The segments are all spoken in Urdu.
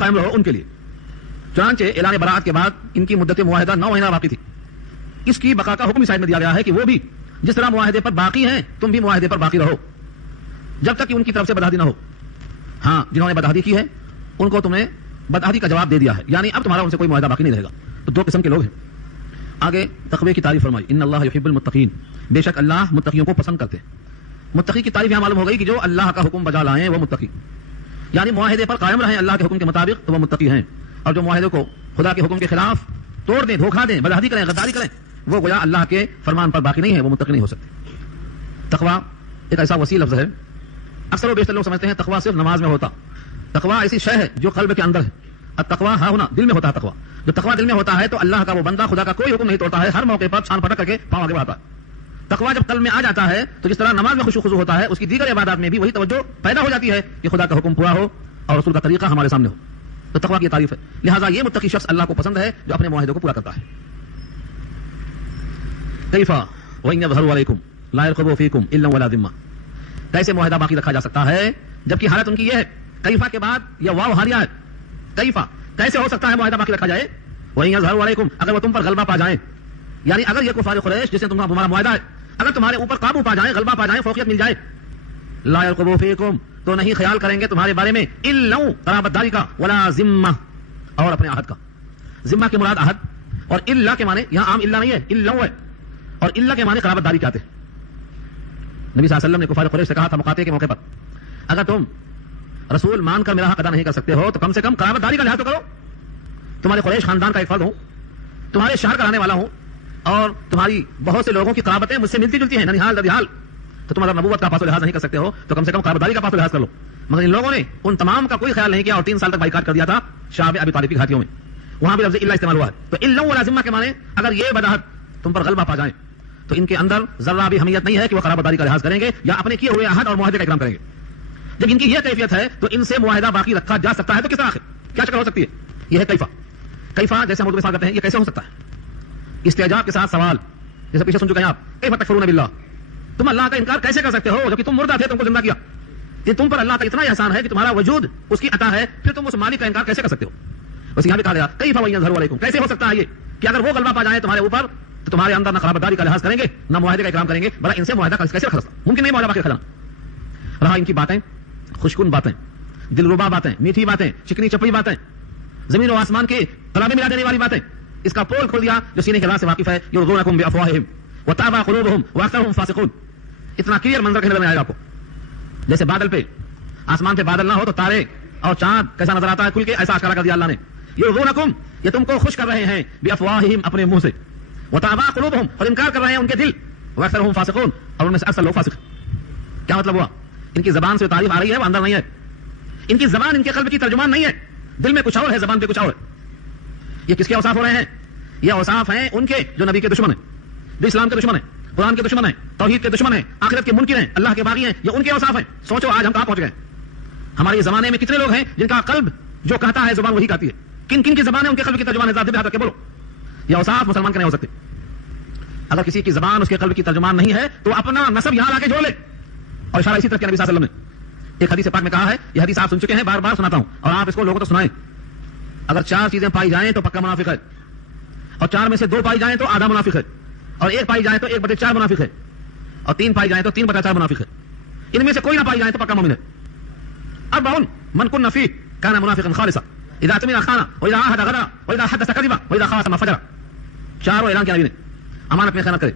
قائم رہو ان کے لیے. چنانچہ اعلان برات کے بعد ان کی مدت معاہدہ 9 مہینہ باقی تھی. اس کی بقا کا حکم اس آیت میں دیا گیا ہے کہ وہ بھی جس طرح معاہدے پر باقی ہیں تم بھی معاہدے پر باقی رہو جب تک کہ ان کی طرف سے بدعہدی نہ ہو. ہاں جنہوں نے بدعہدی کی ہے ان کو تم نے بدعہدی کا جواب دے دیا ہے, یعنی اب تمہارا ان سے کوئی معاہدہ باقی نہیں رہے گا. تو 2 قسم کے لوگ ہیں. آگے تقوی کی تعریف فرمائی, ان اللہ یحب المتقین, بے شک اللہ متقیوں کو پسند کرتے ہیں. متقی کی تعریف یہاں معلوم ہو گئی کہ جو اللہ کا حکم بجا لائیں وہ متقی, یعنی معاہدے پر قائم رہیں اللہ کے حکم کے مطابق تو وہ متقی ہیں. اور جو معاہدے کو خدا کے حکم کے خلاف توڑ دیں, دھوکہ دیں, بدعہدی کریں, غداری کریں, وہ گویا اللہ کے فرمان پر باقی نہیں ہے, وہ متقی نہیں ہو سکتے. تقوی ایک ایسا وسیع لفظ ہے, اکثر و بیشتر لوگ سمجھتے ہیں تقوی صرف نماز میں ہوتا. تقوی ایسی شے ہے جو قلب کے اندر ہے. التقوی ہاں ہونا دل میں ہوتا ہے. تقوی جو تقوی دل میں ہوتا ہے تو اللہ کا وہ بندہ خدا کا کوئی حکم نہیں توڑتا ہے, ہر موقع پر چھان پھٹک کر کے پاؤں آگے بڑھاتا ہے. تقوی جب قلب میں آ جاتا ہے تو جس طرح نماز میں خشوع خضوع ہوتا ہے, اس کی دیگر عبادات میں بھی وہی توجہ پیدا ہو جاتی ہے کہ خدا کا حکم پورا ہو اور رسول کا طریقہ ہمارے سامنے ہو. تو تقوی کی تعریف ہے. لہٰذا یہ متقی شخص اللہ کو پسند ہے جو اپنے معاہدے کو پورا کرتا ہے. کیف وإن يظهروا عليكم لا يرقبوا فيكم إلا ولا ذمة, کیسے معاہدہ باقی رکھا جا سکتا ہے جبکہ حالت ان کی یہ ہے. کیفا کے بعد یہ واو حالیہ ہے. کیفا کیسے ہو سکتا ہے معاہدہ باقی رکھا جائے؟ وإن يظهروا عليكم, اگر وہ تم پر غلبہ پا جائیں, یعنی اگر یہ کفار قریش جس سے تمہارا معاہدہ ہے اگر تمہارے اوپر قابو پا جائیں, غلبہ پا جائیں, فوقیت مل جائے, لا يرقبوا فيكم, تو نہیں خیال کریں گے تمہارے بارے میں الا قرابت داری کا, ولا ذمہ, اور اپنے عہد کا. ذمہ کے مراد عہد, اور الا کے معنی یہاں عام الا نہیں ہے, الا ہے, اور الا کے معنی قرابت داری کہتے ہیں. نبی صلی اللہ علیہ وسلم نے کفار قریش سے کہا تھا مقاطعے کے موقع پر, اگر تم رسول مان کر میرا حق ادا نہیں کر سکتے ہو تو کم سے کم قرابت داری کا لحاظ تو کرو. تمہارے قریش خاندان کا ایک فرد ہوں, تمہارے شہر کا رہنے والا ہوں, اور تمہاری بہت سے لوگوں کی قرابتیں مجھ سے ملتی جلتی ہیں, ننیحال ددیال, تو تم اگر نبوت کا پاس و لحاظ نہیں کر سکتے ہو تو کم سے کم قرابت داری کا پاس و لحاظ کر لو. مگر ان لوگوں نے ان تمام کا کوئی خیال نہیں کیا اور 3 سال تک بائیکاٹ کر دیا تھا شعب ابی طالب کی گھاٹیوں میں. وہاں بھی لفظ الا استعمال ہوا ہے. تو الا ولا ذمہ کے معنی اگر یہ بدعہد تم پر غلبہ پا جائیں تو ان کے اندر ذرہ بھی حمیت نہیں ہے کہ وہ قرابت داری کا لحاظ کریں گے یا اپنے کیے ہوئے عہد اور معاہدے کا اکرام کریں گے. جب ان کی یہ کیفیت ہے تو ان سے معاہدہ باقی رکھا جا سکتا ہے تو کس طرح کیا شکل ہو سکتی ہے؟ یہ ہے کیفا. کیفا جیسے ہم اردو میں سوال کرتے ہیں یہ کیسے ہو سکتا ہے؟ استعجاب کے ساتھ سوال, جیسے پیچھے سن چکے ہیں آپ, کیف تکفرون باللہ, تم اللہ کا انکار کیسے کر سکتے ہو جبکہ تم مردہ تھے, تم کو زندہ کیا. کہ تم پر اللہ کا اتنا احسان ہے کہ تمہارا وجود اس کی عطا ہے, پھر تم اس مالک کا انکار کیسے کر سکتے ہو؟ بس یہاں بھی کہا گیا کیف وإن يظهروا عليكم, کیسے ہو سکتا ہے یہ کہ اگر وہ غلبہ پا جائیں تمہارے اوپر تو تمہارے اندر نہ قرابت داری کا لحاظ کریں گے نہ معاہدے کا اکرام کریں گے. بڑا ان سے معاہدہ کیسے رکھا سکتا, ممکن نہیں معاہدہ باقی رکھنا. رہا ان کی باتیں, خوشکن باتیں, دلربا باتیں, میٹھی باتیں, چکنی چپڑی باتیں, زمین و آسمان کے تلابے ملا دینے والی باتیں, اس کا پول کھول دیا جو سینے کے راز سے واقف ہے. یرضونکم بافواہہم وتأبى قلوبہم واکثرہم فاسقون. اتنا کلیئر منظر کہنے میں آئے گا آپ کو, جیسے بادل پہ, آسمان پہ بادل نہ ہو تو تارے اور چاند کیسا نظر آتا ہے کھل کے, ایسا اشارہ کر دیا اللہ نے. یرضونکم, یہ تم کو خوش کر رہے ہیں, بافواہہم, اپنے منہ سے, وتأبى قلوبہم, اور انکار کر رہے ہیں ان کے دل, واکثرہم فاسقون, اور ان میں سے اکثر لوگ فاسق. کیا مطلب ہوا؟ ان کی زبان سے تعریف آ رہی ہے وہ اندر نہیں ہے. ان کی زبان ان کے قلب کی ترجمان نہیں ہے, دل میں کچھ اور ہے, زبان پہ کچھ اور ہے. یہ کس کے اوصاف ہو رہے ہیں؟ یہ اوصاف ہیں ان کے جو نبی کے دشمن ہیں, جو اسلام کے دشمن ہیں, قرآن کے دشمن ہیں, توحید کے دشمن ہیں, آخرت کے منکر ہیں, اللہ کے باغی ہیں. یہ ان کے اوصاف ہیں. سوچو آج ہم کہاں پہنچ گئے. ہمارے زمانے میں کتنے لوگ ہیں جن کا قلب جو کہتا ہے زبان وہی کہتی ہے. کن کن کی زبان ہے ان کے قلب کی ترجمان ہے؟ ذات بہت کے بولو. یہ اوصاف مسلمان کے نہیں ہو سکتے. اگر کسی کی زبان اس کے قلب کی ترجمان نہیں ہے تو اپنا نسب یہاں لا کے جوڑ لے. اور اشارہ اسی طرح کے نبی صلی اللہ علیہ وسلم نے ایک حدیث پاک میں کہا ہے, یہ حدیث آپ سن چکے ہیں, بار بار سناتا ہوں اور آپ اس کو لوگوں کو سنائیں. اگر 4 چیزیں پائی جائیں تو پکا منافق ہے, اور 4 میں سے 2 پائی جائیں تو آدھا منافق ہے, اور 1 پائی جائیں تو 1/4 منافق ہے, اور 3 پائی جائیں تو 3/4 منافق ہے. ان میں سے کوئی نہ پائی جائیں تو پکا مومن ہے. اربعون من كن فيه كان منافقا خالصا اذا اؤتمن خان واذا عاهد غدر واذا حدث كذب واذا خاصم فجر. 4 اعلان کیا نبی نے, امانت میں خیانت کرے,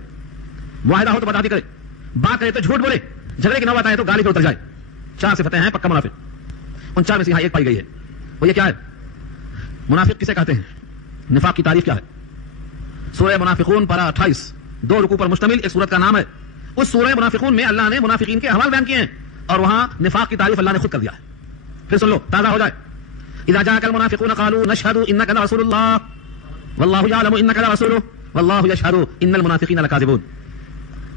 معاہدہ ہو تو بدعہدی کرے, بات کرے تو جھوٹ بولے, جھگڑے کی نوبت آئے تو گالی پہ اتر جائے. 4 صفتیں ہیں پکا منافق. ان 4 میں سے یہاں ایک پائی گئی ہے. وہ یہ کیا ہے؟ منافق کسے کہتے ہیں؟ نفاق کی تعریف کیا ہے؟ سورہ منافقون پارہ 28 2 رکوع پر مشتمل ایک سورت کا نام ہے. اس سورہ منافقون میں اللہ نے منافقین کے احوال بیان کیے ہیں اور وہاں نفاق کی تعریف اللہ نے خود کر دیا ہے. پھر سن لو تازہ ہو جائے. اذا جاءك المنافقون قالوا نشهد انك لرسول الله والله يعلم انك لرسوله والله يشهد ان المنافقين لكاذبون.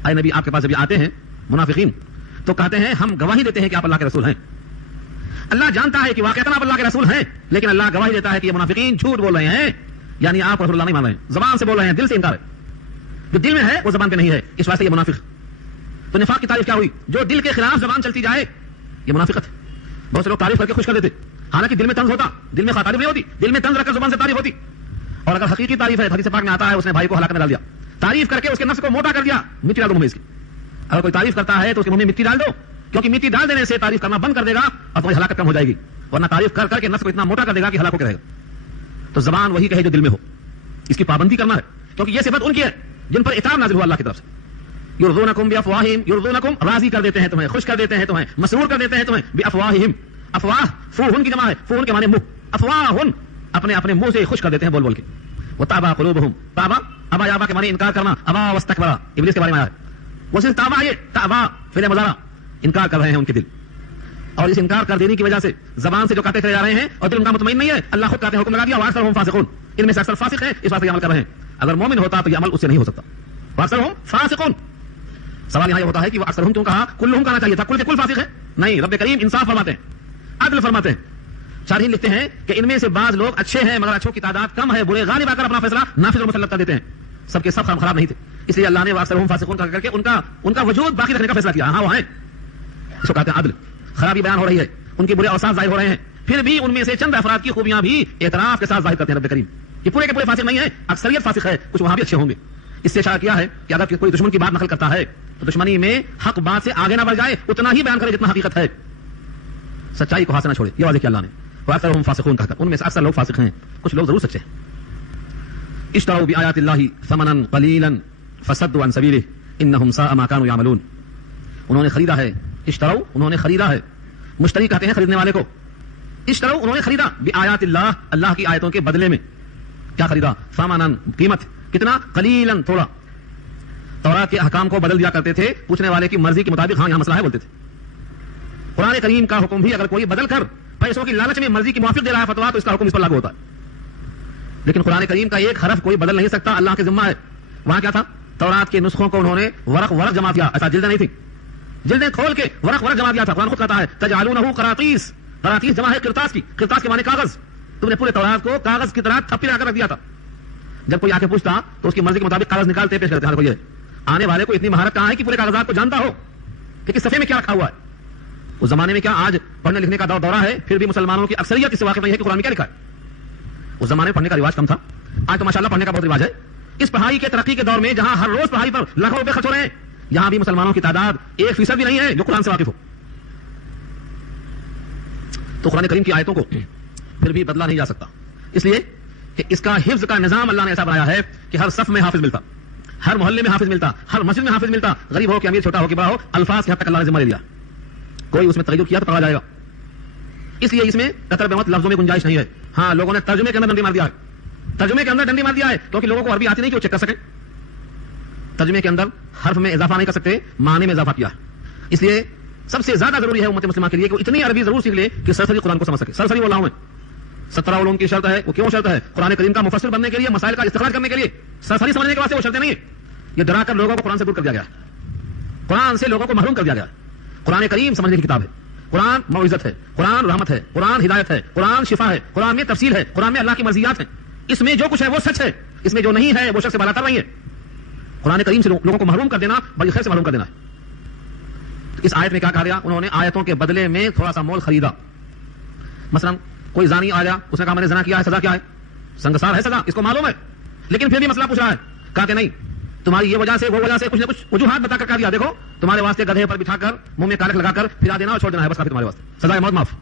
اے نبی آپ کے پاس جب آتے ہیں منافقین تو کہتے ہیں ہم گواہی دیتے ہیں کہ آپ اللہ کے رسول ہیں. اللہ جانتا ہے کہ واقعتاً آپ اللہ کے رسول ہیں, لیکن اللہ گواہی دیتا ہے کہ یہ منافقین جھوٹ بول رہے ہیں, یعنی آپ رسول اللہ نہیں مان رہے ہیں, زبان سے بول رہے ہیں, دل سے انکار ہے. جو دل میں ہے وہ زبان پہ نہیں ہے, اس واسطے یہ منافق. تو نفاق کی تعریف کیا ہوئی؟ جو دل کے خلاف زبان چلتی جائے یہ منافقت ہے. بہت سے لوگ تعریف کر کے خوش کر دیتے, حالانکہ دل میں طنز ہوتا, دل میں تعریف نہیں ہوتی, دل میں طنز رکھ کر زبان سے تعریف ہوتی. اور اگر حقیقی تعریف ہے, حدیث پاک میں آتا ہے اس نے بھائی کو ہلاکت میں ڈال دیا, تعریف کر کے اس کے نفس کو موٹا کر دیا, مٹی ڈال دو منہ میں اس کی. اگر کوئی تعریف کرتا ہے تو اس کے منہ میں مٹی ڈال دو, کیونکہ مٹی ڈال دینے سے تعریف کرنا بند کر دے گا اور تمہاری ہلاکت کم ہو جائے گی, ورنہ تعریف کر کر کے نفس کو اتنا موٹا کر دے گا کہ ہلاک ہو کے رہے گا. تو زبان وہی کہے جو دل میں ہو, اس کی پابندی کرنا ہے, کیونکہ یہ صفت ان کی ہے جن پر عتاب نازل ہوا اللہ کی طرف سے. یرضونکم بافواہہم, یرضونکم راضی کر دیتے ہیں تمہیں, خوش کر دیتے ہیں تمہیں, مسرور کر دیتے ہیں تمہیں, بافواہہم, افواہ فوہن کی جمع ہے, فوہن کے معنی منہ, افواہن اپنے اپنے منہ سے خوش کر دیتے ہیں بول بول کے. وتابا قلوبہم, تابا ابا یابا کے معنی انکار کرنا, ابا واستکبر ابلیس کے بارے میں آیا ہے. وہ صرف تابا, یہ تابا فعل مضارع, انکار کر رہے ہیں ان کے دل, اور اس انکار کر دینے کی وجہ سے زبان سے جو کہتے چلے جا رہے ہیں اور دل ان کا مطمئن نہیں ہے. اللہ خود کہتے ہیں حکم لگا دیا, واکثرہم فاسقون, ان میں سے اکثر فاسق ہیں, اس بات پہ عمل کر رہے ہیں. اگر مومن ہوتا تو یہ عمل اس سے نہیں ہو سکتا. واکثرہم فاسقون, سوال یہاں یہ ہوتا ہے کہ وہ اکثرہم کیوں کہا, کلہم کہنا چاہیے تھا, کل کے کل فاسق ہے نہیں. رب کریم انصاف فرماتے ہیں, عدل فرماتے ہیں. شارحین لکھتے ہیں کہ ان میں سے بعض لوگ اچھے ہیں مگر اچھوں کی تعداد کم ہے, برے غالب آ کر اپنا فیصلہ نافذ اور مسلط کر دیتے ہیں. سب کے سب خراب نہیں تھے, اس لیے اللہ نے واکثرہم فاسقون کر کے ان کا وجود باقی رکھنے کا فیصلہ کیا. ہاں وہ ہیں, اس کو کہتے ہیں عدل. خرابی بیان ہو رہی ہے, ان کے برے اوصاف ظاہر ہو رہے ہیں, پھر بھی ان میں سے چند افراد کی خوبیاں بھی اعتراف کے ساتھ ظاہر کرتے ہیں رب کریم. یہ پورے کے پورے فاسق نہیں ہیں, اکثریت فاسق ہے, کچھ وہاں بھی اچھے ہوں گے. اس سے اشارہ کیا ہے کہ اگر کوئی دشمن کی بات نقل کرتا ہے تو دشمنی میں حق بات سے آگے نہ بڑھ جائے, اتنا ہی بیان کرے جتنا حقیقت ہے, سچائی کو ہاتھ نہ چھوڑے. یہ واضح کیا اللہ نے, واکثرہم فاسقون کہا, ان میں سے اکثر لوگ فاسق ہیں, کچھ لوگ ضرور سچے ہیں. اشتروا بآیات اللہ ثمنا قلیلا فصدوا عن سبیلہ انہم ساء ما کانوا یعملون. انہوں نے خریدا ہے, اشتروا انہوں نے خریدا ہے, مشتری کہتے ہیں خریدنے والے کو. اشتروا انہوں نے خریدا, بآیات اللہ اللہ کی آیتوں کے بدلے میں. کیا خریدا؟ ثمنا قیمت, کتنا؟ قلیلا تھوڑا. تورات کے احکام کو بدل دیا کرتے تھے پوچھنے والے کی مرضی کے مطابق, ہاں یہاں مسئلہ ہے بولتے تھے. قرآن کریم کا حکم بھی اگر کوئی بدل کر پیسوں کی لالچ میں مرضی کی موافق دے رہا ہے فتوا, تو اس کا حکم اس پر لاگو ہوتا ہے. لیکن قرآن کریم کا ایک حرف کوئی بدل نہیں سکتا, اللہ کے ذمہ ہے. وہاں کیا تھا؟ تورات کے نسخوں کو انہوں نے ورق ورق جمع کیا, ایسا جلدیں نہیں تھی, جلدیں کھول کے ورق ورق جمع کیا تھا. قرآن خود کہتا ہے تجعلونہ قراطیس, قراطیس جمع ہے قرطاس کی, قرطاس کے معنی کاغذ. تم نے پورے تورات کو کاغذ کی طرح تھپی لگا کر رکھ دیا تھا. جب کوئی آ کے پوچھتا تو اس کی مرضی کے مطابق کاغذ نکالتے پیش کرتے ہیں. کوئی آنے والے کو اتنی مہارت کہاں ہے کہ پورے کاغذات کو جانتا ہو کہ کس صفحے میں کیا رکھا ہوا ہے. اس زمانے میں کیا آج پڑھنے لکھنے کا دورہ ہے, پھر بھی مسلمانوں کی اکثریت اس سے واقف نہیں ہے کہ قرآن میں کیا لکھا ہے. اس زمانے میں پڑھنے کا رواج کم تھا, آج تو ماشاءاللہ پڑھنے کا بہت رواج ہے. اس پڑھائی کے ترقی کے دور میں جہاں ہر روز پڑھائی پر لاکھوں روپے خرچ ہو رہے ہیں, یہاں بھی مسلمانوں کی تعداد 1% بھی نہیں ہے جو قرآن سے واقف ہو. تو قرآن کریم کی آیتوں کو پھر بھی بدلا نہیں جا سکتا, اس لیے کہ اس کا حفظ کا نظام اللہ نے ایسا بنایا ہے کہ ہر صف میں حافظ ملتا, ہر محلے میں حافظ ملتا, ہر مسجد میں حافظ ملتا. غریب ہو کہ امیر, چھوٹا ہو کہ بڑا ہو, الفاظ کے حد تک اللہ نے ذمہ لے لیا. کوئی اس میں تغیر کیا تو پکڑا جائے گا. اس لیے اس میں قطر بمت لفظوں میں گنجائش نہیں ہے. ہاں لوگوں نے ترجمے کے اندر ڈنڈی مار دیا ہے, ترجمے کے اندر ڈنڈی مار دیا ہے, کیونکہ لوگوں کو عربی آتی نہیں کہ وہ چیک کر سکیں. ترجمے کے اندر حرف میں اضافہ نہیں کر سکتے, معنی میں اضافہ کیا ہے. اس لیے سب سے زیادہ ضروری ہے امت مسلمہ کے لیے کہ وہ اتنی عربی ضرور سیکھ لے کہ سرسری قرآن کو سمجھ سکے. سرسری وہ لاؤں ہے, 17 علوم کی شرط ہے. وہ کیوں شرط ہے؟ قرآن کریم کا مفسر بننے کے لیے, مسائل کا استخراج کرنے کے لیے, سرسری سمجھنے کے واسطے وہ شرطیں نہیں ہے. یہ ڈرا کر لوگوں کو قرآن سے دور کر دیا گیا ہے, قرآن سے لوگوں کو محروم کر دیا گیا ہے. قرآن کریم سمجھنے کی کتاب ہے, قرآن موعظت ہے, قرآن رحمت ہے, قرآن ہدایت ہے, قرآن شفا ہے, قرآن میں تفصیل ہے, قرآن میں اللہ کی مرضیات ہیں. اس میں جو کچھ ہے وہ سچ ہے, اس میں جو نہیں ہے وہ شخص سے بالاتر نہیں ہے. قرآن کریم سے لوگوں کو محروم کر دینا بڑی خیر سے محروم کر دینا ہے. اس آیت میں کیا کہا گیا؟ انہوں نے آیتوں کے بدلے میں تھوڑا سا مول خریدا. مثلا کوئی زانی آ گیا, اس نے کہا میں نے زنا کیا ہے, سزا کیا ہے؟ سنگسار ہے سزا, اس کو معلوم ہے, لیکن پھر بھی مسئلہ پوچھ رہا ہے. کہتے نہیں, تمہاری یہ وجہ سے وہ وجہ سے کچھ نہ کچھ وجوہات بتا کر کہہ دیا, دیکھو تمہارے واسطے گدھے پر بٹھا کر منہ میں کالک لگا کر پھرا دینا اور چھوڑ دینا ہے, بس کافی تمہارے واسطے, سزائے موت معاف.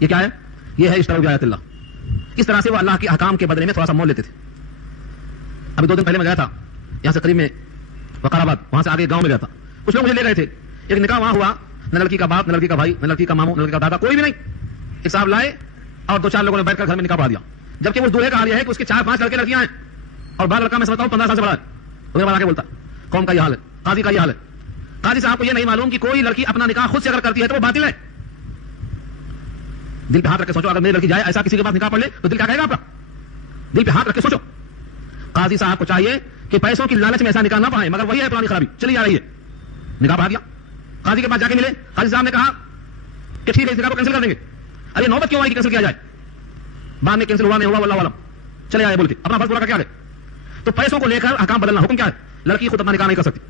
یہ کیا ہے؟ یہ ہے اشتراء بآیات اللہ. اس طرح سے وہ اللہ کے احکام کے بدلے میں تھوڑا سا مول لیتے تھے. ابھی 2 دن پہلے میں گیا تھا, یہاں سے قریب میں وقار آباد, وہاں سے آگے گاؤں میں گیا تھا. کچھ لوگ مجھے لے گئے تھے, ایک نکاح وہاں ہوا, نہ لڑکی کا باپ, نہ لڑکی کا بھائی, نہ لڑکی کا ماموں, نہ لڑکی کا دادا, کوئی بھی نہیں. ایک صاحب لائے اور 2-4 لوگوں نے بیٹھ کر گھر میں نکاح پڑھا دیا. جبکہ اس دولہے کا حال یہ ہے کہ اس کے 4-5 لڑکے لڑکیاں ہیں, اور بعض لڑکا میں سمجھتا ہوں 15 سال سے بڑا ہے. میرے بعد آگے بولتا قوم کا یہ حال ہے, قاضی کا یہ حال ہے. قاضی صاحب کو یہ نہیں معلوم کہ کوئی لڑکی اپنا نکاح خود سے اگر کرتی ہے تو وہ باطل ہے. دل پہ ہاتھ رکھ کے سوچو, اگر میری لڑکی جائے ایسا کسی کے پاس نکاح پڑھ لے تو دل کیا کہے گا آپ کا؟ دل پہ ہاتھ رکھ کے سوچو. قاضی صاحب کو چاہیے کہ پیسوں کی لالچ میں ایسا نکاح نہ پڑھائے, مگر وہی ہے پرانی خرابی چلی جا رہی ہے. نکاح پڑھا دیا, قاضی کے پاس جا کے ملے, قاضی صاحب نے کہا کہ ٹھیک ہے اس نکاح کو کینسل کر دیں گے. ارے نوبت کیوں آئی کہ کینسل کیا جائے؟ بعد میں کینسل ہوا نہیں ہوا واللہ عالم, چلے آئے بول کے اپنا فرض پورا کر کے آ گئے. تو پیسوں کو لے کر احکام بدلنا, حکم کیا ہے؟ لڑکی خود اپنا نکاح نہیں کر سکتی.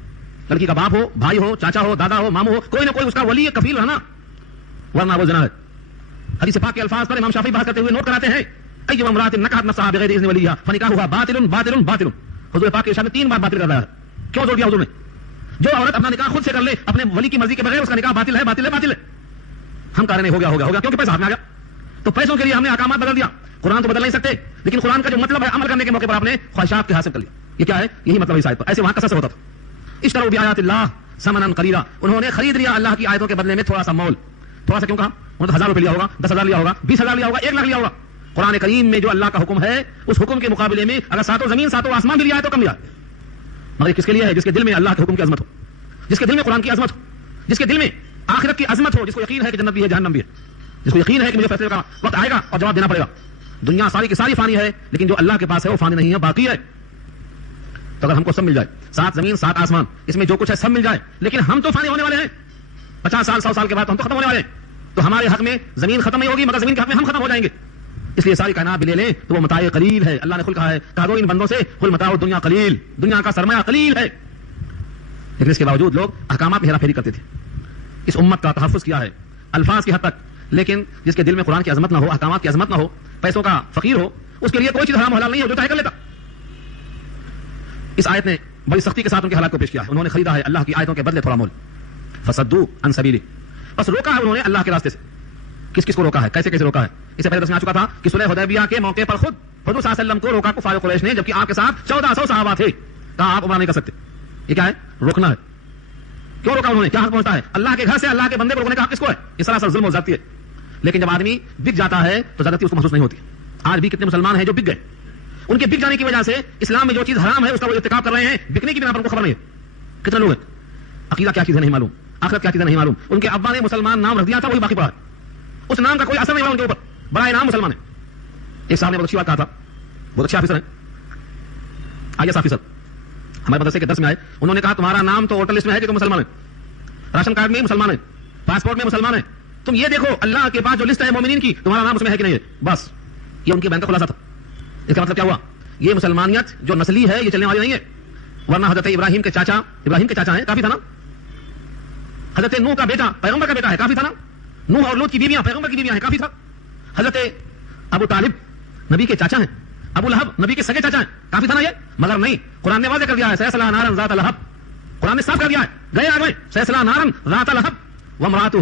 لڑکی کا باپ ہو, بھائی ہو, چاچا ہو, دادا ہو, ماموں ہو, کوئی نہ کوئی اس کا ولی کفیل رہنا, ورنہ وہ زنا ہے. حدیث پاک کے الفاظ پر امام شافعی بات کرتے ہوئے نوٹ کراتے ہیں ایما امرأۃ نکحت نفسها بغیر اذن ولیها فنکاحها باطل باطل باطل. حضور پاک کے ارشاد نے 3 بار باطل کر رہا ہے. کیوں زور دیا حضور نے؟ جو عورت اپنا نکاح خود سے کر لے اپنے ولی کی مرضی کے بغیر اس کا نکاح باطل ہے باطل ہے باطل ہے. ہم کہہ رہے ہیں ہو گیا کیونکہ پیسہ ہاتھ میں آ گیا. تو پیسوں کے لیے ہم نے احکامات بدل دیا. قرآن تو بدل نہیں سکتے لیکن قرآن کا جو مطلب ہے عمل کرنے کے موقع پر آپ نے خواہشات کے حاصل کر لیا. یہ کیا ہے؟ یہی مطلب اس آیت پر. ایسے وہاں قصص ہوتا تھا. اشتروا بآیات اللہ ثمنا قلیلا. انہوں نے خرید لیا اللہ کی آیتوں کے بدلے میں تھوڑا سا مول. تھوڑا سا کیوں کہا؟ انہوں نے 1000 روپے لیا ہوگا, 10,000 لیا ہوگا, 20,000 لیا ہوگا, 1 لاکھ لیا ہوگا. قرآن کریم میں جو اللہ کا حکم ہے اس حکم کے مقابلے میں اگر 7 زمین 7 آسمان بھی لیا ہے تو کم لیا. مگر کس کے لیے ہے؟ جس کے دل میں اللہ کے حکم کی عظمت ہو, جس کے دل میں قرآن کی عظمت ہو, جس کے دل میں آخرت کی عظمت ہو, جس کو یقین ہے کہ جنت بھی ہے جہنم بھی ہے, جس کو یقین ہے کہ مجھے فیصلے کا وقت آئے گا اور جواب دینا پڑے گا. دنیا ساری کی ساری فانی ہے لیکن جو اللہ کے پاس ہے وہ فانی نہیں ہے, باقی ہے. تو اگر ہم کو سب مل جائے 7 زمین 7 آسمان اس میں جو کچھ ہے سب مل جائے لیکن ہم تو فانی ہونے والے ہیں. 50 سال 100 سال کے بعد ہم تو ختم ہونے والے ہیں. تو ہمارے حق میں زمین ختم نہیں ہوگی مگر زمین کے حق میں ہم ختم ہو جائیں گے. اس لیے ساری کائنات بھی لے لیں تو وہ متاع قلیل ہے. اللہ نے خود کہا ہے کہا دو ان بندوں سے قل متاع الدنیا قلیل, دنیا کا سرمایہ قلیل ہے. لیکن اس کے باوجود لوگ احکامات میں ہیرا پھیری کرتے تھے. اس امت کا تحفظ کیا ہے الفاظ کی حد تک, لیکن جس کے دل میں قرآن کی عظمت نہ ہو, احکامات کی عظمت نہ ہو, پیسوں کا فقیر ہو, اس کے لیے کوئی چیز حرام حلال نہیں ہو, جو چاہے کر لیتا. اس آیت نے بڑی سختی کے ساتھ ان کے حالات کو پیش کیا ہے. انہوں نے خریدا ہے اللہ کی آیتوں کے بدلے تھوڑا مول. فصدوا عن سبیلہ, بس روکا ہے انہوں نے اللہ کے راستے سے. کس کس کو روکا ہے, کیسے کیسے روکا ہے؟ اسے پہلے دسنا چکا تھا کہ صلح حدیبیہ کے موقع پر خود حضور صلی اللہ علیہ وسلم کو روکا کفار قریش نے, جبکہ آپ کے ساتھ 1400 صحابہ تھے. کہا آپ عمرہ نہیں کر سکتے. یہ کیا ہے؟ روکنا ہے. کیوں روکا انہوں نے؟ کیا حق پہنچتا ہے؟ اللہ کے گھر سے اللہ کے بندے کو روکنے کا حق کس کو ہے؟ یہ سراسر ظلم و زیادتی ہے. لیکن جب آدمی بک جاتا ہے تو زیادتی اس کو محسوس نہیں ہوتی. آج بھی کتنے مسلمان ہیں جو بک گئے. ان کے بک جانے کی وجہ سے اسلام میں جو چیز حرام ہے اس کا وہ ارتکاب کر رہے ہیں. بکنے کی بنا پر ان کو خبر نہیں ہے. کتنے لوگ ہیں عقیدہ کیا چیز ہے نہیں معلوم, آخرت کیا چیز ہے نہیں معلوم. ان کے ابا نے مسلمان نام رکھ دیا تھا, وہی باقی پڑا ہے. اس نام کا کوئی اثر نہیں ہوا ان کے اوپر, برائے نام مسلمان ہے. ایک صاحب نے بہت اچھی بات کہا تھا, بہت اچھے آفیسر ہیں, آئیے آفیسر ہمارے مدرسے کے درس میں آئے. انہوں نے کہا تمہارا نام تو ووٹر لسٹ میں ہے کہ تم مسلمان ہیں, راشن کارڈ میں مسلمان ہے, پاسپورٹ میں مسلمان ہے, تم یہ دیکھو اللہ کے پاس جو لسٹ ہے مومنین کی تمہارا نام اس میں ہے کہ نہیں ہے. بس یہ ان کی بہن کا خلاصہ تھا. اس کا مطلب کیا ہوا؟ یہ مسلمانیت جو نسلی ہے یہ چلنے والی نہیں ہے. ورنہ حضرت ابراہیم کے چاچا ہیں, کافی تھا نا. حضرت نوح کا بیٹا پیغمبر کا بیٹا ہے, کافی تھا نا. نوح اور لوط کی بیویاں پیغمبر کی بیویاں ہیں, کافی تھا. حضرت ابو طالب نبی کے چاچا ہیں, ابو لہب نبی کے سگے چاچا ہیں, کافی تھا نا یہ. مگر نہیں, قرآن نے واضح کر دیا ہے سیصلی نارا ذات لہب. قرآن نے صاف کر دیا ہے, گئے آ گئے, سیصلی نارا ذات لہب وامرأتہ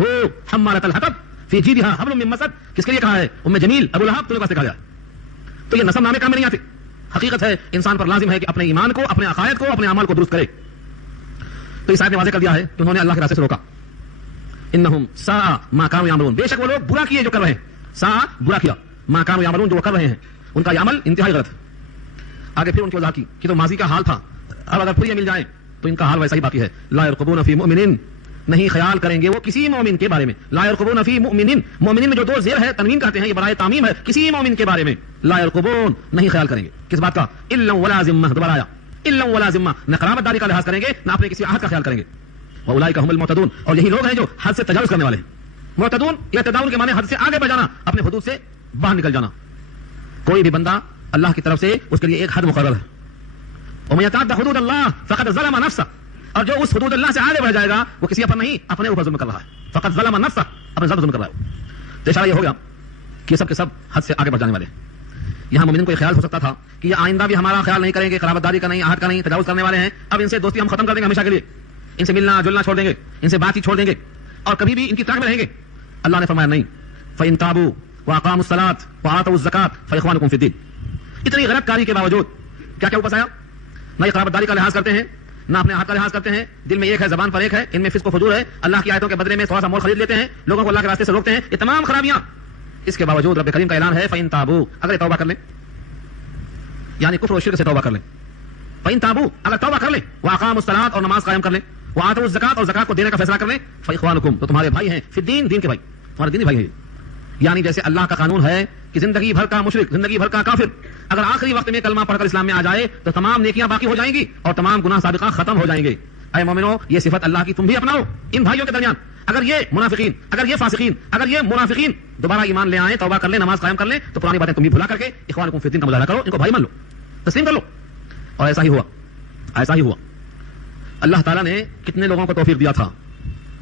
حمالۃ الحطب فی جیدہا حبل من مسد. کس کے لیے کہا ہے؟ ام جمیل, ابو لہب تمہیں واسطے کہا گیا. تو یہ نسب نامے کام میں نہیں آتے. حقیقت ہے انسان پر لازم ہے کہ اپنے ایمان کو, اپنے عقائد کو, اپنے اعمال کو درست کرے. تو اس آیت نے واضح کر دیا ہے کہ انہوں نے اللہ کے راستے سے روکا. انہم ساء ما کانوا یعملون, بے شک وہ لوگ برا کیے جو کر رہے ہیں. ساء برا کیا, ما کانوا یعملون جو وہ کر رہے ہیں, ان کا یہ عمل انتہائی غلط ہے. آگے پھر ان کی وضاحت کی کہ تو ماضی کا حال تھا, اب اگر پھر یہ مل جائیں تو ان کا حال ویسا ہی باقی ہے. لا يرقبون فی مؤمن, نہیں خیال کریں گے وہ کسی مومن کے بارے میں. لا يرقبون فی مؤمن, مومن میں جو 2 زیر ہے تنوین کہتے ہیں, یہ برائے تعمیم ہے. کسی مومن کے بارے میں لا يرقبون, نہیں خیال کریں گے. کس بات کا؟ الا ولا ذمہ, دوبارہ آیا الا ولا ذمہ, نہ قرابت داری کا لحاظ کریں گے نہ اپنے کسی عہد کا خیال کریں گے. واولئک هم المعتدون, اور یہی لوگ ہیں جو حد سے تجاوز کرنے والے ہیں. معتدون یا تداول کے معنی حد سے آگے بڑھ جانا, اپنے حدود سے باہر نکل جانا. کوئی بھی بندہ اللہ کی طرف سے اس کے لیے ایک حد مقرر ہے. ومن يتعد حدود اللہ فقد ظلم نفسه, اور جو اس حدود اللہ سے آگے بڑھ جائے گا وہ کسی پر نہیں اپنے اوپر ظلم کر رہا ہے. فقد ظلم نفسه, اپنے ذات ظلم کر رہا ہے. تو اشارہ یہ ہو گیا کہ سب کے سب حد سے آگے بڑھ جانے والے ہیں. یہاں مومنین کو یہ خیال ہو سکتا تھا کہ یہ آئندہ بھی ہمارا خیال نہیں کریں گے, قرابت داری کا نہیں, عہد کا نہیں, تجاوز کرنے والے ہیں, اب ان سے دوستی ہم ختم کر دیں گے ہمیشہ کے لیے, ان سے ملنا جلنا چھوڑ دیں گے, ان سے بات چیت چھوڑ دیں گے, اور کبھی بھی ان کی طرح میں رہیں گے. اللہ نے فرمایا نہیں, فإن تابوا وأقاموا الصلاة وآتوا الزكاة فإخوانكم في الدين. اتنی غلط کاری کے باوجود کیا کیا اوپر آیا؟ نہ یہ قرابت داری کا لحاظ کرتے ہیں, نہ اپنے عہد کا لحاظ کرتے ہیں, دل میں ایک ہے زبان پر ایک ہے, ان میں فسق و فجور ہے, اللہ کی آیتوں کے بدلے میں تھوڑا سا مول خرید لیتے ہیں, لوگوں کو اللہ کے راستے سے روکتے ہیں. یہ تمام خرابیاں, اس کے باوجود رب کریم کا اعلان ہے فإن تابوا, اگر توبہ کر لیں, یعنی کفر و شرک سے توبہ کر لیں. فإن تابوا, اگر توبہ کر لیں, وأقاموا الصلاة, اور نماز قائم کر لیں, وآتوا الزکاة, اور زکات کو دینے کا فیصلہ کر لیں, فإخوانکم, تو تمہارے بھائی ہیں, فی الدین, دین کے بھائی, تمہارے دینی بھائی ہیں. یعنی جیسے اللہ کا قانون ہے کہ زندگی بھر کا مشرک, زندگی بھر کا کافر اگر آخری وقت میں کلمہ پڑھ کر اسلام میں آ جائے تو تمام نیکیاں باقی ہو جائیں گی اور تمام گناہ سابقہ ختم ہو جائیں گے. اے مومنو, یہ صفت اللہ کی تم بھی اپناؤ ان بھائیوں کے درمیان. اگر یہ منافقین, اگر یہ فاسقین, اگر یہ منافقین دوبارہ ایمان لے آئیں, توبہ کر لیں, نماز قائم کر لیں, تو پرانی باتیں تم بھی بھلا کر کے اخوانکم فی الدین کا مظاہرہ کرو, ان کو بھائی مان لو, تسلیم کر لو. اور ایسا ہی ہوا, ایسا ہی ہوا. اللہ تعالیٰ نے کتنے لوگوں کو توفیق دیا تھا,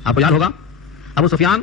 آپ کو یاد ہوگا. ابو سفیان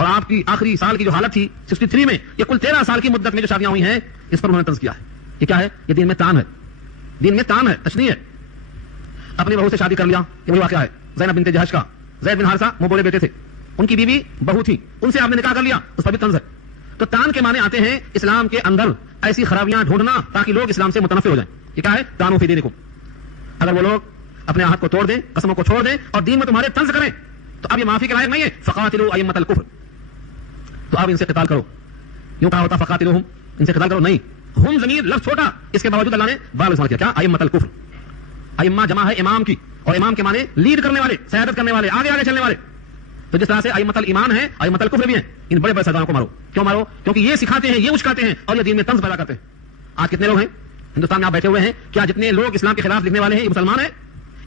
اور آپ کی آخری سال کی جو حالت تھی 63 میں، یہ کل 13 سال کی مدت میں جو شادیاں ہوئی ہیں اس پر انہوں نے طنز کیا ہے. یہ کیا ہے؟ یہ دین میں تان ہے، دین میں تان ہے، تشنیع ہے. اپنی بہو سے شادی کر لیا، یہ وہی واقعہ ہے زینب بنت جہش کا. زید بن حارثہ وہ بولے بیٹے تھے، ان کی بیوی بہو تھی، ان سے آپ نے نکاح کر لیا، اس پر بھی طنز ہے. تو تان کے معنی آتے ہیں اسلام کے اندر ایسی خرابیاں ڈھونڈنا تاکہ لوگ اسلام سے متنفر ہو جائیں. یہ کیا ہے؟ تانو فی دینکم. اگر وہ لوگ اپنے عہد کو توڑ دیں، قسموں کو چھوڑ دیں اور دین میں تمہارے طنز کریں تو اب یہ معافی کے لائق نہیں ہے. فقاتلوا ائمۃ الکفر، تو اب ان سے قتال کرو. یوں کہا ہوتا فقاتلوہم، ان سے قتال کرو، نہیں. ہم ضمیر لفظ چھوٹا، اس کے باوجود اللہ نے بار استعمال کیا. کیا؟ ائمۃ الکفر. ائمہ جمع ہے امام کی، اور امام کے معنی لیڈ کرنے والے، سیادت کرنے والے، آگے آگے چلنے والے. تو جس طرح سے ائمۃ الایمان ہیں، ائمۃ الکفر بھی ہیں. ان بڑے بڑے سرداروں کو مارو. کیوں مارو؟ کیونکہ یہ سکھاتے ہیں، یہ اچکاتے ہیں اور یہ دین میں طنز پیدا کرتے ہیں. آج کتنے لوگ ہیں ہندوستان میں آپ بیٹھے ہوئے ہیں، کیا جتنے لوگ اسلام کے خلاف لکھنے والے ہیں یہ مسلمان ہیں؟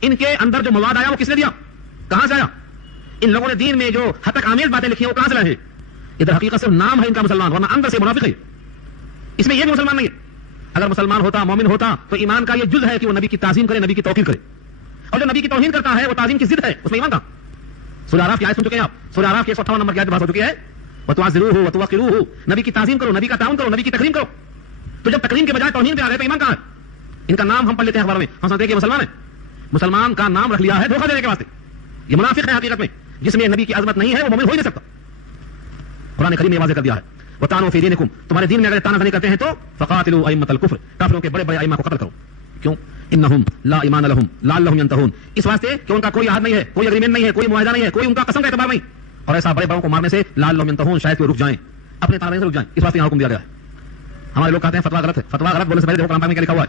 ان کے اندر جو مواد آیا وہ کس نے دیا؟ کہاں سے آیا؟ ان لوگوں نے دین میں جو ہتک آمیز باتیں لکھی ہیں وہ کہاں سے لائے ہیں؟ ادھر حقیقت صرف نام ہے ان کا مسلمان، ورنہ اندر سے منافق ہے. اس میں یہ بھی مسلمان نہیں ہے. اگر مسلمان ہوتا، مومن ہوتا، تو ایمان کا یہ جز ہے کہ وہ نبی کی تعظیم کرے، نبی کی توقیر کرے. اور جو نبی کی توہین کرتا ہے وہ تعظیم کی ضد ہے، اس میں ایمان کا. سورہ اعراف کی آیت سن چکے ہیں آپ؟ سورہ اعراف کی 158 نمبر کی آیت بات ہو چکی ہے. وتعزروه وتوقروه، نبی کی تعظیم کرو، نبی کا تعاون کرو، نبی کی تکریم کرو. تو جب تکریم کے بجائے توہین پہ آ گئے تو ایمان کہاں ہے؟ ان کا نام ہم پڑھ لیتے ہیں اخباروں میں، ہم سمجھتے ہیں کہ مسلمان ہے. مسلمان کا نام رکھ لیا ہے دھوکہ دینے کے واسطے. یہ منافق ہے حقیقت میں. جس میں نبی کی عظمت نہیں ہے وہ مومن ہو ہی نہیں سکتا. قرآن کریم نے واضح کر دیا ہے وطعنوا فی دینکم، تمہارے دین میں اگر تانا زنی کرتے ہیں تو فقاتلوا ائمۃ الکفر، کافروں کے بڑے بڑے ائمہ کو قتل کرو. کیوں؟ انہم لا ایمان لہم لعلہم ینتہون، اس واسطے کہ ان کا کوئی عہد نہیں ہے، کوئی اگریمنٹ نہیں ہے، کوئی معاہدہ نہیں ہے، کوئی ان کا قسم کا اعتبار نہیں. اور ایسا بڑے بڑوں کو مارنے سے لعلہم ینتہون، شاید کہ وہ رک جائیں، اپنے تعالی سے رک جائیں. اس واسطے یہاں حکم دیا گیا ہے. ہمارے لوگ کہتے ہیں فتوا غلط ہے. فتوا غلط بولنے سے پہلے دیکھو قرآن پاک میں کیا لکھا ہوا ہے.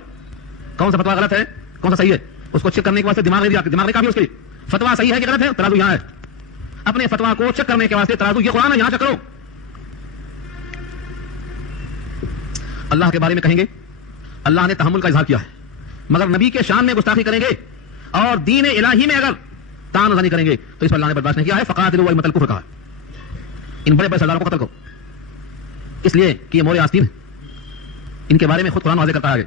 کون سا فتوا غلط ہے، کون سا صحیح ہے، اس کو چیک کرنے کے واسطے دماغ نہیں دیا، دماغ نہیں کافی اس کے لیے. فتوا صحیح ہے کہ غلط ہے، ترازو یہاں ہے. اپنے فتوا کو چیک کرنے کے واسطے ترازو یہ قرآن ہے، یہاں چیک کرو. اللہ کے بارے میں کہیں گے اللہ نے تحمل کا اظہار کیا ہے، مگر نبی کے شان میں گستاخی کریں گے اور دین الہی میں اگر تان زنی کریں گے تو اس پر اللہ نے برداشت نہیں کیا ہے. فقاتلوا ائمۃ الکفر کہا. ان بڑے بڑے سرداروں کو قتل کرو، اس لیے کہ یہ مور آستین ہے. ان کے بارے میں خود قرآن واضح کرتا ہے آگے.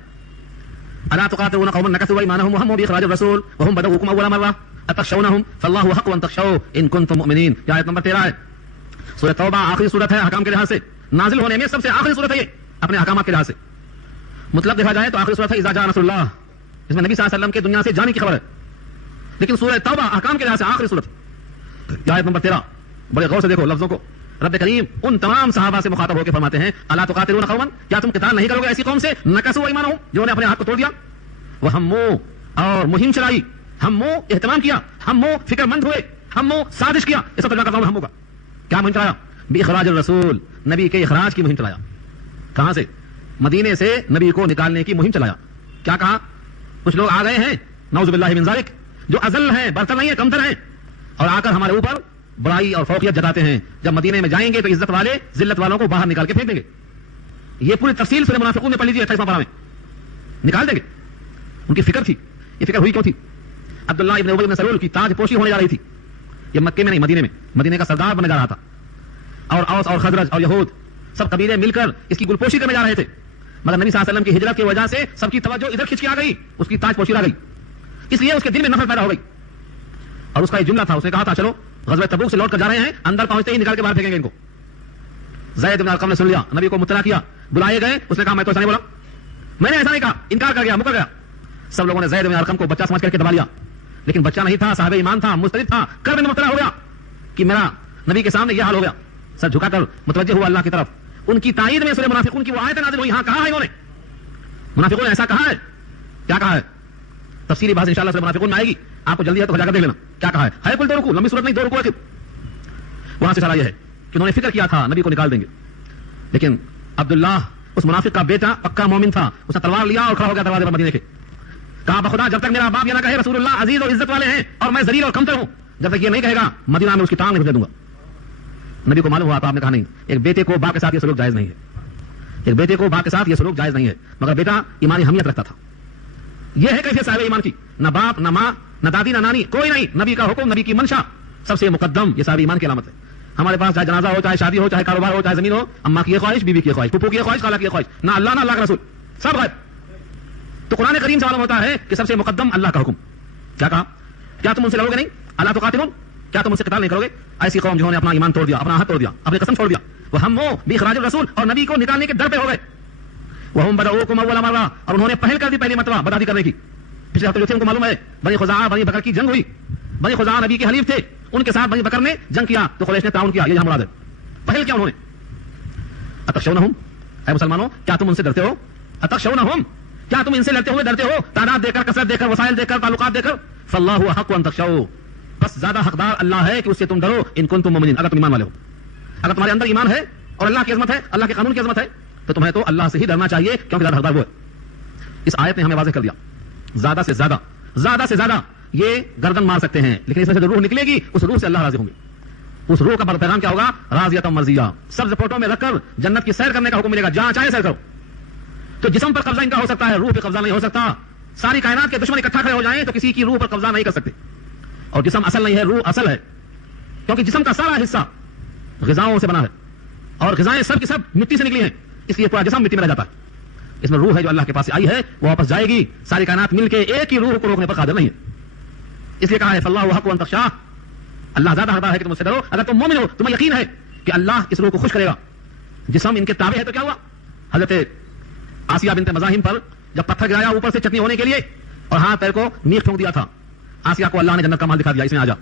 الا تقاتلون قوما نكثوا ايمانهم وهموا باخراج الرسول وهم بدؤوكم اول مره اتخشونهم فالله حق ان تخشوه ان كنتم مؤمنين. یہ آیت نمبر 13 ہے. سورہ توبہ آخری سورت ہے احکام کے لحاظ سے، نازل ہونے میں سب سے آخری سورت ہے یہ اپنے احکامات کے لحاظ سے. مطلب دیکھا جائے تو آخری سورت ہے اذا جاء نصر اللہ، اس میں نبی صلی اللہ علیہ وسلم کے دنیا سے جانے کی خبر ہے. لیکن سورہ توبہ احکام کے لحاظ سے آخری سورت ہے. آیت نمبر 13 بڑے غور سے دیکھو لفظوں کو. رب کریم ان تمام صحابہ سے مخاطب ہو کے فرماتے ہیں الا تقاتلون قوما، کیا تم قتال نہیں کرو گے ایسی قوم سے نکثوا ایمانہم، جنہوں نے اپنے ہاتھ کو توڑ دیا، وہموا اور مہم چلائی، ہمو اہتمام کیا، ہمو فکر مند ہوئے، ہمو سازش کیا. یہ سب ترجمہ کرتا ہوں ہمو کا. کیا مہم چلایا؟ باخراج الرسول، نبی کے اخراج کی مہم چلایا. کہاں سے؟ مدینے سے نبی کو نکالنے کی مہم چلایا. کیا کہا؟ کچھ لوگ آ گئے ہیں نعوذ باللہ من ذالک، جو ازل ہیں، برتر نہیں ہیں، کمتر ہیں، اور آ کر ہمارے اوپر بڑائی اور فوقیت جتاتے ہیں. جب مدینے میں جائیں گے تو عزت والے ذلت والوں کو باہر نکال کے پھینک دیں گے. یہ پوری تفصیل سورہ منافقون میں پڑھ لیجیے 28واں پارہ میں. نکال دیں گے. ان کی فکر تھی. یہ فکر ہوئی کیوں تھی؟ عبداللہ ابن ابی بن سلول کی تاج پوشی ہونے جا رہی تھی. یہ مکے میں نہیں، مدینے میں. مدینے کا سردار بننے جا رہا تھا، اور اوس اور خزرج اور یہود سب قبیلے مل کر اس کی گلپوشی کرنے جا رہے تھے. مگر نبی صلی اللہ علیہ وسلم کی ہجرت کی وجہ سے سب کی توجہ ادھر کھینچ کے آ گئی، اس کی تاج پوشی رہ گئی. اس لیے اس کے دل میں نفرت پیدا ہو گئی. اور اس کا ایک جملہ تھا، اس نے کہا تھا چلو غزوہ تبوک سے لوٹ کر جا رہے ہیں، اندر پہنچتے ہی نکال کے باہر پھینکیں گے ان کو. زید بن ارقم نے سن لیا، نبی کو مطلع کیا، بلائے گئے. اس نے کہا میں تو ایسا نہیں بولا، میں نے ایسا نہیں کہا، انکار کر گیا، مکر گیا. سب لوگوں نے زید بن ارقم کو بچہ سمجھ کر کے دبا لیا، لیکن بچہ نہیں تھا، صاحب ایمان تھا، مسترد تھا. قلب میں مطلع ہو گیا کہ میرا نبی کے سامنے یہ حال ہو گیا. سر جھکا کر متوجہ ہوا اللہ کی طرف. ان کی تائید میں سورہ منافقون کی وہ آیت نازل ہوئی. ہاں کہا ہے انہوں نے، منافقون نے ایسا کہا ہے. کیا کہا ہے؟ تفسیری بحث انشاءاللہ سورہ منافقون میں آئے گی، آپ کو جلدی ہے تو جا کر دیکھ لینا کیا کہا ہے. کل 2 رکوع، لمبی صورت نہیں، 2 رکوع ہے. وہاں سے سوال یہ ہے کہ انہوں نے فکر کیا تھا نبی کو نکال دیں گے، لیکن عبداللہ اس منافق کا بیٹا پکا مومن تھا، اس نے تلوار لیا اور کھڑا ہو گیا دروازے پر مدینے کے. کہا بخدا جب تک میرا باپ یہ نہ کہے رسول اللہ عزیز اور عزت والے ہیں اور میں ذلیل اور کمتر ہوں، جب تک یہ نہیں کہے گا مدینہ میں اس کی ٹانگ نہیں دے دوں گا. نبی کو معلوم ہوا تو آپ نے کہا نہیں، ایک بیٹے کو باپ کے ساتھ یہ سلوک جائز نہیں ہے. ایک بیٹے کو باپ کے ساتھ یہ سلوک جائز نہیں ہے، مگر بیٹا ایمانی حمیت رکھتا تھا. یہ ہے کیفیت صاحب ایمان کی. نہ باپ نہ ماں نہ دادی نہ نانی، کوئی نہیں. نبی کا حکم، نبی کی منشا سب سے مقدم. یہ صاحب ایمان کی علامت ہے. ہمارے پاس چاہے جنازہ ہو، چاہے شادی ہو، چاہے کاروبار ہو، چاہے زمین ہو، اماں کی خواہش، بیوی کی خواہش، پھپھو کی خواہش، خالہ کی خواہش، نہ اللہ نہ اللہ کا رسول، سب غائب. تو قرآن کریم سے معلوم ہوتا ہے کہ سب سے مقدم اللہ کا حکم. کیا کہا؟ کیا تم ان سے لڑو گے نہیں؟ الا تقاتلون، کیا تم ان سے قتال نہیں کرو گے؟ ایسی قوم جنہوں نے اپنا ایمان توڑ دیا, اپنا عہد توڑ دیا, اپنی قسم چھوڑ دیا. وہ ہم باخراج الرسول, اور نبی کو نکالنے کے ڈر پہ ہو گئے. وہ ہم بدعوکم اول مرہ, اور انہوں نے پہل کر دی پہلی مرتبہ بدعتی کرنے کی. پچھلے ہفتے جو تھے ان کو معلوم ہے بنی خزاعہ بنی بکر کی جنگ ہوئی. بنی خزاعہ نبی کے حلیف تھے, ان کے ساتھ بنی بکر نے جنگ کیا تو قریش نے تعاون کیا. یہ یہاں مراد ہے. پہل کیا انہوں نے, اتخشونہم, اے مسلمانوں کیا تم ان سے ڈرتے ہو؟ اتخشونہم, کیا تم ان سے لڑتے ہوئے ڈرتے ہو؟ تعداد دے کر, کثرت دے کر, وسائل دے کر, تعلقات دے کر. فاللہ احق ان تخشوا, بس زیادہ حقدار اللہ ہے کہ اس سے تم ڈرو. ان کنتم مؤمنین, اگر تم ایمان والے ہو, اگر تمہارے اندر ایمان ہے اور اللہ کی عظمت ہے, اللہ کے قانون کی عظمت ہے, تو تمہیں تو اللہ سے ہی ڈرنا چاہیے, کیونکہ زیادہ حقدار وہ ہے. اس آیت نے ہمیں واضح کر دیا زیادہ سے زیادہ یہ گردن مار سکتے ہیں, لیکن اس میں سے جو روح نکلے گی اس روح سے اللہ راضی ہوں گے. اس روح کا پیغام کیا ہوگا؟ راضیۃ مرضیہ, سبز پوٹوں میں رکھ کر جنت کی سیر کرنے کا حکم ملے گا, جہاں چاہے سیر کرو. تو جسم پر قبضہ ان کا ہو سکتا ہے, روح پہ قبضہ نہیں ہو سکتا. ساری کائنات کے دشمن اکٹھا کھڑے ہو جائیں تو کسی کی روح پر قبضہ نہیں کر سکتے. اور جسم اصل نہیں ہے, روح اصل ہے, کیونکہ جسم کا سارا حصہ غذاؤں سے بنا ہے, اور غذائیں سب کی سب مٹی سے نکلی ہیں, اس لیے پورا جسم مٹی میں رہ جاتا ہے. اس میں روح ہے جو اللہ کے پاس سے آئی ہے, وہ واپس جائے گی. ساری کائنات مل کے ایک ہی روح کو روکنے پر قادر نہیں ہے. اس لیے کہا ہے فاللہ حق ان تخشوا, اللہ زیادہ حقدار ہے کہ تم اس سے ڈرو. اگر تم مومن ہو, تمہیں یقین ہے کہ اللہ اس روح کو خوش کرے گا. جسم ان کے تابع ہے تو کیا ہوا؟ حضرت آسیہ بنت مزاحم پر جب پتھر گرایا اوپر سے چٹنی ہونے کے لیے, اور ہاتھ پیر کو نیک ٹھونک دیا تھا, آسیہ کو اللہ نے جنت کا مال دکھا دیا, اس میں آ جا.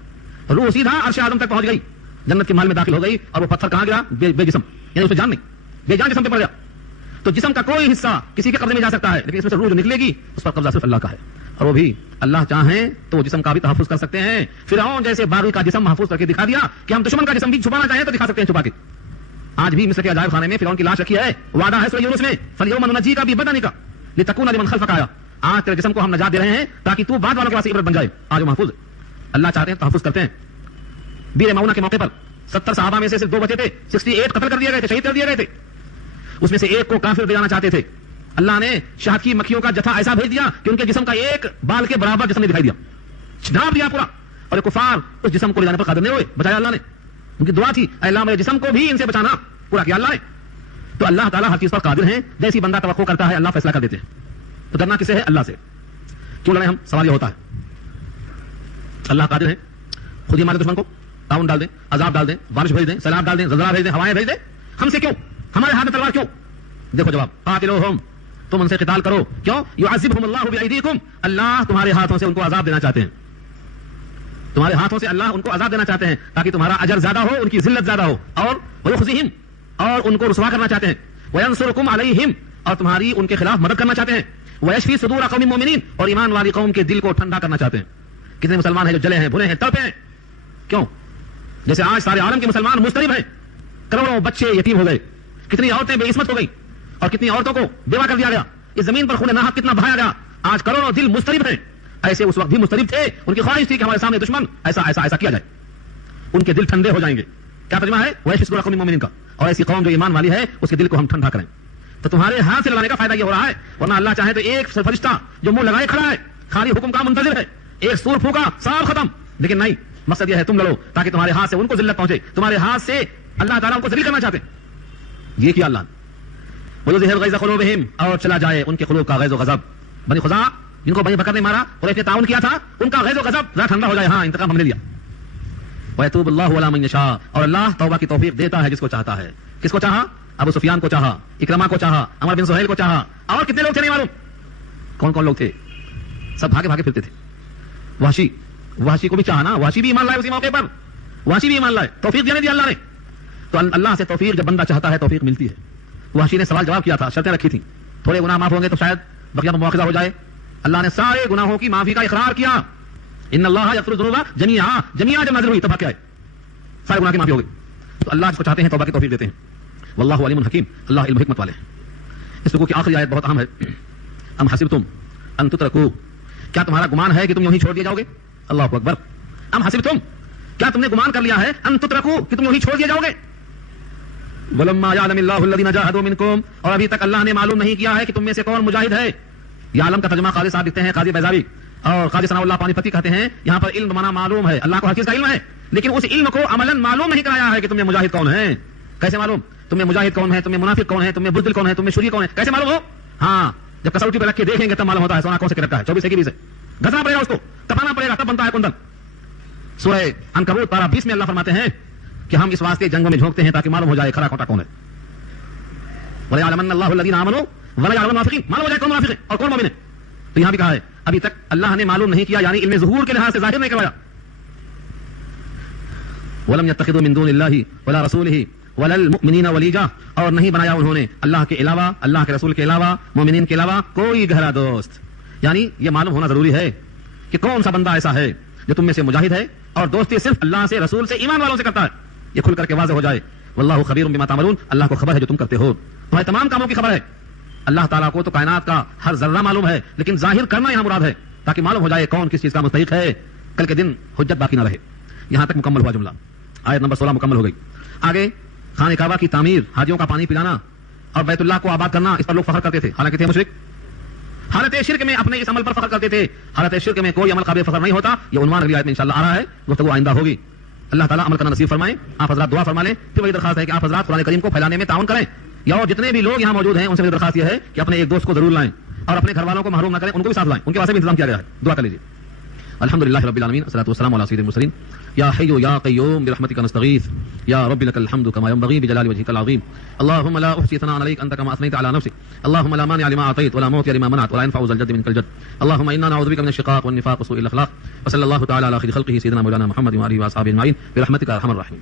روح سیدھا عرش اعظم تک پہنچ گئی, جنت کے مال میں داخل ہو گئی, اور وہ پتھر کہاں گرا؟ بے جسم, یعنی اس پہ جان نہیں, بے جان جسم پہ پڑ گیا. تو جسم کا کوئی حصہ کسی کے قبضے میں جا سکتا ہے, لیکن اس میں سے روح جو نکلے گی اس پر قبضہ صرف اللہ کا ہے. اور وہ بھی اللہ چاہیں تو جسم کا بھی تحفظ کر سکتے ہیں. فرعون جیسے باغی کا جسم محفوظ کر کے دکھا دیا کہ ہم دشمن کا جسم بھی چھپانا چاہیں تو دکھا سکتے ہیں چھپا کے. آج بھی مصر کے عجائب خانے میں فرعون کی لاش رکھی ہے. وعدہ ہے سورہ یونس میں فَالْيَوْمَ نُنَجِّيكَ بِبَدَنِكَ لِتَكُونَ لِمَنْ خَلْفَكَ آیَةً, آج تیرے جسم کو ہم نجات دے رہے ہیں تاکہ تو بعد والوں کے واسطے عبرت بن جائے. آج وہ محفوظ ہے, اللہ چاہتے ہیں تحفظ کرتے ہیں. بیر معونہ کے موقع پر 70 صحابہ میں سے صرف 2 بچے تھے, 68 قتل کر دیے گئے تھے, شہید کر دیے گئے تھے. اس میں سے ایک کو کافر بنانا چاہتے تھے. اللہ نے شہد کی مکھیوں کا جتھا ایسا بھیج دیا کہ ان کے جسم کا ایک بال کے برابر جسم نے دکھائی دیا, ڈھانپ دیا پورا, اور کفار اس جسم کو لے جانے پر قادر نہیں ہوئے. بچایا اللہ نے. ان کی دعا تھی اے اللہ میرے جسم کو بھی ان سے بچانا, پورا کیا اللہ نے. تو اللہ تعالیٰ ہر چیز پر قادر ہیں, جیسی بندہ توقع کرتا ہے اللہ فیصلہ کر دیتے ہیں. تو ڈرنا کسے ہے؟ اللہ سے. کیوں لڑیں ہم؟ سوال یہ ہوتا ہے. اللہ قادر ہے, خود ہی ہمارے دشمن کو تعاون ڈال دیں, عذاب ڈال دیں, بارش بھیج دیں, سیلاب ڈال دیں, زلزلہ بھیج دیں, ہوائیں بھیج دیں. ہم سے کیوں؟ ہمارے ہاتھ میں تلوار کیوں؟ دیکھو جواب, قاتلوہم, تم ان سے قتال کرو. کیوں؟ یعذبہم اللہ بایدیکم, اللہ تمہارے ہاتھوں سے ان کو عذاب دینا چاہتے ہیں. تمہارے ہاتھوں سے اللہ ان کو عذاب دینا چاہتے ہیں تاکہ تمہارا اجر زیادہ ہو, ان کی ذلت زیادہ ہو. اور ویخزیہم, اور ان کو رسوا کرنا چاہتے ہیں. وینصرکم علیہم, اور تمہاری ان کے خلاف مدد کرنا چاہتے ہیں. ویشفی صدور قوم مومنین, اور ایمان والی قوم کے دل کو ٹھنڈا کرنا چاہتے ہیں. کتنے مسلمان ہیں جو جلے ہیں, بھنے ہیں, تڑپے ہیں؟ کیوں؟ جیسے آج سارے عالم کے مسلمان مضطرب ہیں, کروڑوں بچے یتیم ہو گئے, کتنی عورتیں بے عصمت ہو گئی, اور کتنی عورتوں کو بیوہ کر دیا گیا. اس زمین پر خون ناحق کتنا بہایا گیا. آج کروڑوں دل مضطرب ہیں. ایسے اس وقت بھی مضطرب تھے, ان کی خواہش تھی کہ ہمارے سامنے دشمن ایسا ایسا ایسا کیا جائے, ان کے دل ٹھنڈے ہو جائیں گے. کیا ترجمہ ہے؟ ویشفی صدور قوم مومنین کا. اور ایسی قوم جو ایمان والی ہے اس کے دل کو ہم ٹھنڈا کریں. تو تمہارے ہاتھ سے لگانے کا فائدہ یہ ہو رہا ہے, ورنہ اللہ چاہے تو ایک فرشتہ جو منہ لگائے کھڑا ہے, خالی حکم کا منتظر ہے, ایک سور پھونکا سب ختم. لیکن نہیں, مقصد یہ ہے تم لڑو تاکہ تمہارے ہاتھ سے ان کو ذلت پہنچے. تمہارے ہاتھ سے اللہ تعالیٰ ان کو ذلیل کرنا چاہتے ہیں. یہ کیا اللہ نے. وَيُظْهِرْ غَيْظَ قُلُوبِهِمْ, اور چلا جائے ان کے قلوب کا غیظ و غضب. بنی خزاعہ جن کو بنی بکر نے مارا اور ایک نے تعاون کیا تھا, ان کا غیظ و غضب ذرا ٹھنڈا ہو جائے, ہاں انتقام ہم نے لیا. وَيَتُوبُ اللَّهُ عَلَىٰ مَن يَشَاءُ, اور اللہ توبہ کی توفیق دیتا ہے جس کو چاہتا ہے. کس کو چاہا؟ ابو سفیان کو چاہا, اکرمہ کو چاہا, عمر بن سہیل کو چاہا, اور کتنے لوگ تھے نہیں معلوم. کون کون لوگ تھے؟ سب بھاگے بھاگے پھرتے تھے. وحشی کو بھی چاہا نا, وحشی بھی ایمان لائے اسی موقع پر, وحشی بھی ایمان لائے, توفیق دینے دی اللہ نے. تو اللہ سے توفیق جب بندہ چاہتا ہے توفیق ملتی ہے. وحشی نے سوال جواب کیا تھا, شرطیں رکھی تھیں, تھوڑے گناہ معاف ہوں گے تو شاید بقیہ مواخذہ ہو جائے. اللہ نے سارے گناہوں کی معافی کا اقرار کیا. ان اللہ یغفر الذنوب جميعا, جب نازل ہوئی تب کیا ہے, سارے گناہ کی معافی ہو گئی. تو اللہ جس کو چاہتے ہیں توبہ کی توفیق دیتے ہیں. واللہ علیم حکیم, اللہ علم حکمت والے ہیں. اس رکوع کی آخری آیت بہت اہم ہے. ام حسبتم ان تترکوا, کیا تمہارا گمان ہے کہ تم یوں ہی چھوڑ دیے جاؤ گے؟ اللہ اکبر. ام حسبتم, کیا تم نے گمان کر لیا ہے, ان تترکوا, کہ تم یوں ہی چھوڑ دیے جاؤ گے. ولما يعلم الله الذين جاهدوا منكم, اور ابھی تک اللہ نے معلوم نہیں کیا ہے کہ تم میں سے کون مجاہد ہے. یہ عالم کا ترجمہ قاضی صاحب لکھتے ہیں, قاضی بیضاوی, اور قاضی ثناء اللہ پانی پتی کہتے ہیں یہاں پر علم مانا معلوم ہے, اللہ کو ہر چیز کا علم ہے, لیکن اس علم کو عملاً معلوم نہیں کرایا ہے کہ تم میں مجاہد کون ہے. کیسے معلوم؟ تم میں مجاہد کون ہے, تم میں منافق کون ہے, تم میں بزدل کون ہے, تم میں شری کون ہے, کیسے معلوم ہو؟ ہاں, جب کسوٹی پہ رکھ کے دیکھیں گے تب معلوم ہوتا ہے سونا کون سے کرتا ہے. 24 کی 20 گھسنا پڑے گا, اس کو تپانا پڑے گا, تب بنتا ہے کندن. سورہ عنکبوت پارہ 20 میں اللہ فرماتے ہیں کہ ہم اس واسطے جنگوں میں جھونکتے ہیں تاکہ معلوم ہو جائے کھڑا کھوٹا کون ہے. وَلَيَعْلَمَنَّ اللَّهُ الَّذِينَ آمَنُوا وَلَيَعْلَمَ الْمُنَافِقِينَ. معلوم ہو جائے کون منافق ہے اور کون مومن ہے. تو یہاں بھی کہا ہے ابھی تک اللہ نے معلوم نہیں کیا، یعنی علم ظہور کے لحاظ سے ظاہر نہیں کروایا. وَلَمْ يَتَّخِذُوا مِن دُونِ اللَّهِ وَلَا رَسُولِهِ وَلَا الْمُؤْمِنِينَ وَلِيجًا. اور نہیں بنایا انہوں نے اللہ کے علاوہ، اللہ کے رسول کے علاوہ، مومنین کے علاوہ کوئی گہرا دوست. یعنی یہ معلوم ہونا ضروری ہے کہ کون سا بندہ ایسا ہے جو تم میں سے مجاہد ہے اور دوستی صرف اللہ سے، رسول سے، ایمان والوں سے کرتا ہے. یہ کھل کر کے واضح ہو جائے. واللہ خبیر بما تعملون. اللہ کو خبر ہے جو تم کرتے ہو، تمہارے تمام کاموں کی خبر ہے. اللہ تعالیٰ کو تو کائنات کا ہر ذرہ معلوم ہے، لیکن ظاہر کرنا یہاں مراد ہے تاکہ معلوم ہو جائے کون کس چیز کا مستحق ہے. کل کے دن حجت باقی نہ رہے. یہاں تک مکمل ہوا جملہ. آیت نمبر 16 مکمل ہو گئی. آگے خانہ کعبہ کی تعمیر، حاجیوں کا پانی پلانا اور بیت اللہ کو آباد کرنا، اس پر لوگ فخر کرتے تھے، حالانکہ تھے مشرک. حالت شرک میں اپنے اس عمل پر فخر کرتے تھے. حالت شرک میں کوئی عمل قابل فخر نہیں ہوتا. یہ عنوان اگلی آیت میں انشاءاللہ آ رہا ہے، گفتگو آئندہ ہوگی. اللہ تعالیٰ عمل کرنا نصیب فرمائے. آپ حضرات دعا فرما لیں. پھر وہی درخواست ہے کہ آپ حضرات قرآن کریم کو پھیلانے میں تعاون کریں. یا اور جتنے بھی لوگ یہاں موجود ہیں ان سے میری درخواست یہ ہے کہ اپنے ایک دوست کو ضرور لائیں اور اپنے گھر والوں کو محروم نہ کریں، ان کو بھی ساتھ لائیں. ان کے واسطے بھی انتظام کیا گیا ہے، دعا کر لیجیے. الحمدللہ رب العالمین والصلاۃ والسلام علی سید المرسلین. یا حی یا قیوم برحمتک نستغیث یا رب لک الحمد کما ینبغی بجلال وجهک العظیم. اللهم لا احصی ثناء علیک انت کما اثنیت علی نفسک. اللهم لا مانع لما اعطیت ولا معطی لما منعت ولا ينفع ذا الجد منك الجد. اللهم انا نعوذ بك من الشقاق والنفاق وسوء الاخلاق. وصلی اللہ تعالی علی خیر خلقه سیدنا مولانا محمد وعلى اله واصحابه اجمعین برحمتک ارحم الراحمین.